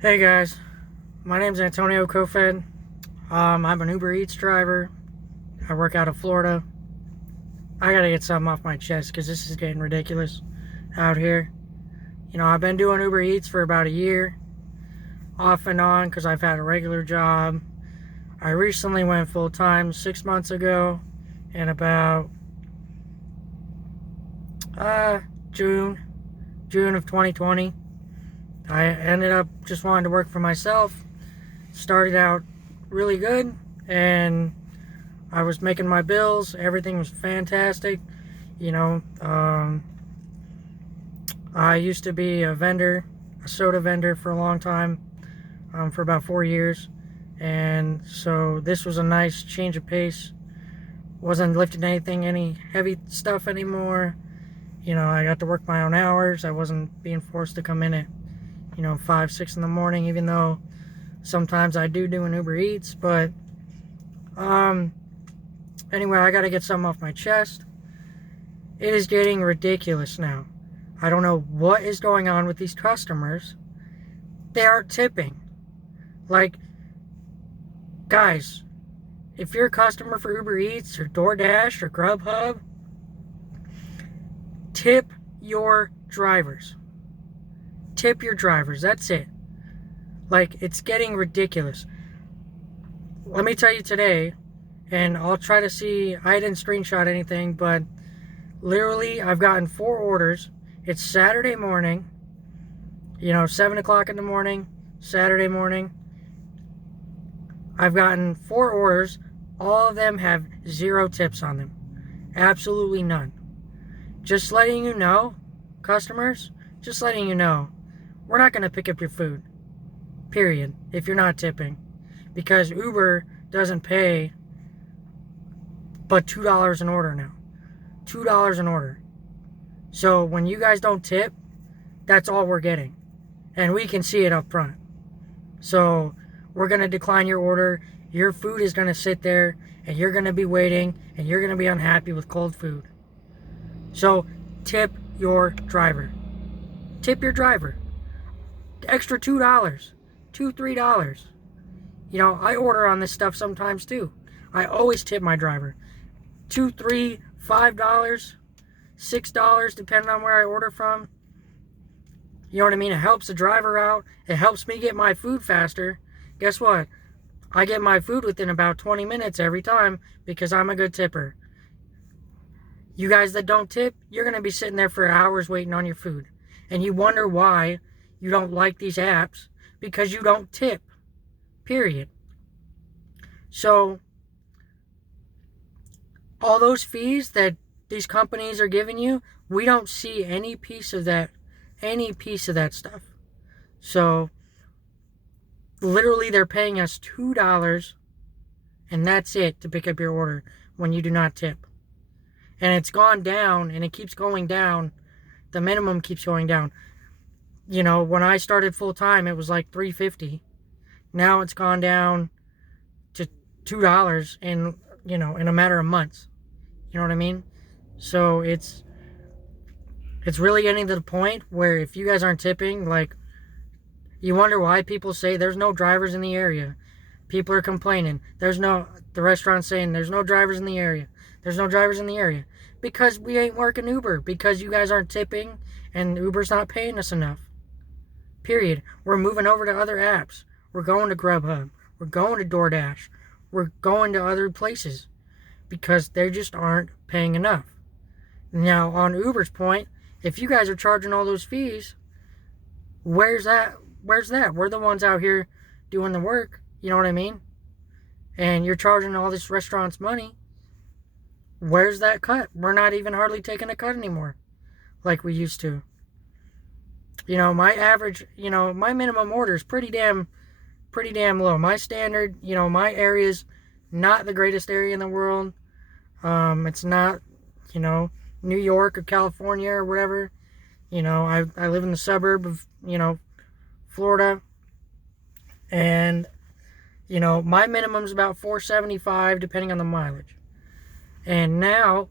Hey guys, my name's Antonio Kofed. I'm an Uber Eats driver. I work out of Florida. I gotta get something off my chest because this is getting ridiculous out here. I've been doing Uber Eats for about a year, off and on, because I've had a regular job. I recently went full time 6 months ago, in about uh, June, June of 2020. I ended up just wanting to work for myself. Started out really good, and I was making my bills. Everything was fantastic. You know, um, I used to be a vendor, a soda vendor for a long time, for about 4 years. And so this was a nice change of pace. Wasn't lifting any heavy stuff anymore. I got to work my own hours. I wasn't being forced to come in at, 5, 6 in the morning, even though sometimes I do an Uber Eats. But anyway, I got to get something off my chest. It is getting ridiculous now. I don't know what is going on with these customers. They aren't tipping. Like, guys, if you're a customer for Uber Eats or DoorDash or Grubhub, tip your drivers. Tip your drivers. That's it. Like, it's getting ridiculous. Let me tell you today, and I'll try to see, I didn't screenshot anything, but literally I've gotten 4 orders. It's Saturday morning, 7 o'clock in the morning, Saturday morning. I've gotten 4 orders. All of them have 0 tips on them. Absolutely none. Just letting you know, customers, just letting you know, we're not going to pick up your food, period, if you're not tipping. Because Uber doesn't pay but $2 an order now. $2 an order. So when you guys don't tip, that's all we're getting. And we can see it up front. So we're going to decline your order. Your food is going to sit there, and you're going to be waiting, and you're going to be unhappy with cold food. So tip your driver. Tip your driver. Extra $2, $2, $3. I order on this stuff sometimes too. I always tip my driver. $2, $3, $5, $6, depending on where I order from. You know what I mean? It helps the driver out. It helps me get my food faster. Guess what? I get my food within about 20 minutes every time because I'm a good tipper. You guys that don't tip, you're going to be sitting there for hours waiting on your food. And you wonder why you don't like these apps, because you don't tip. Period. So, all those fees that these companies are giving you, we don't see any piece of that stuff. So, literally they're paying us $2, and that's it, to pick up your order when you do not tip. And it's gone down, and it keeps going down. The minimum keeps going down. When I started full time, it was like $3.50. Now it's gone down to $2 in a matter of months. You know what I mean? So it's really getting to the point where if you guys aren't tipping, like, you wonder why people say there's no drivers in the area. People are complaining. The restaurant's saying there's no drivers in the area. There's no drivers in the area. Because we ain't working Uber. Because you guys aren't tipping and Uber's not paying us enough. Period. We're moving over to other apps. We're going to Grubhub. We're going to DoorDash. We're going to other places. Because they just aren't paying enough. Now, on Uber's point, if you guys are charging all those fees, where's that? We're the ones out here doing the work. You know what I mean? And you're charging all this restaurant's money. Where's that cut? We're not even hardly taking a cut anymore like we used to. My average, my minimum order is pretty damn low. My standard, my area's not the greatest area in the world. It's not, New York or California or whatever. I live in the suburb of, Florida. And, my minimum's about $4.75 depending on the mileage. And now,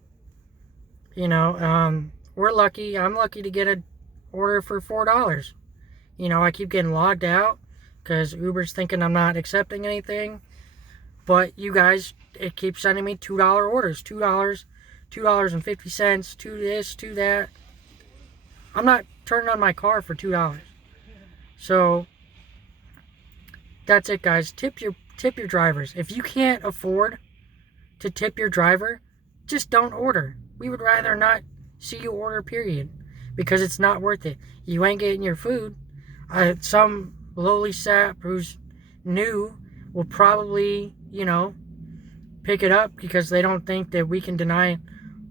we're lucky. I'm lucky to get an order for $4. I keep getting logged out. because Uber's thinking I'm not accepting anything. But you guys, it keeps sending me $2 orders. $2, $2.50, to this, to that. I'm not turning on my car for $2. So that's it, guys. Tip your drivers. If you can't afford to tip your driver, just don't order. We would rather not see you order, period, because it's not worth it. You ain't getting your food. Some lowly sap who's new will probably, pick it up because they don't think that we can deny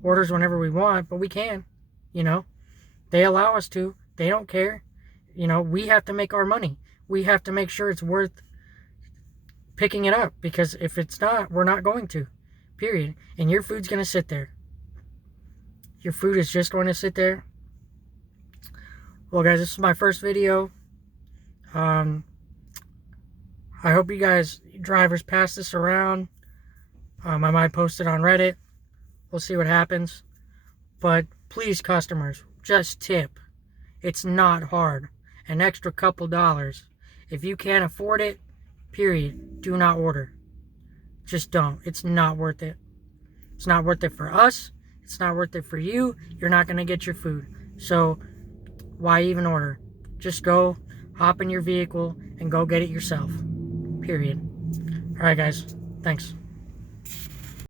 orders whenever we want, but we can. They allow us to. They don't care. We have to make our money. We have to make sure it's worth picking it up, because if it's not, we're not going to, period. And your food's going to sit there. Your food is just going to sit there. Well, guys, this is my first video. I hope you guys, drivers, pass this around. I might post it on Reddit. We'll see what happens. But please, customers, just tip. It's not hard. An extra couple dollars. If you can't afford it, period, do not order. Just don't. It's not worth it. It's not worth it for us. It's not worth it for you. You're not going to get your food. So why even order? Just go, hop in your vehicle, and go get it yourself. Period. Alright, guys. Thanks.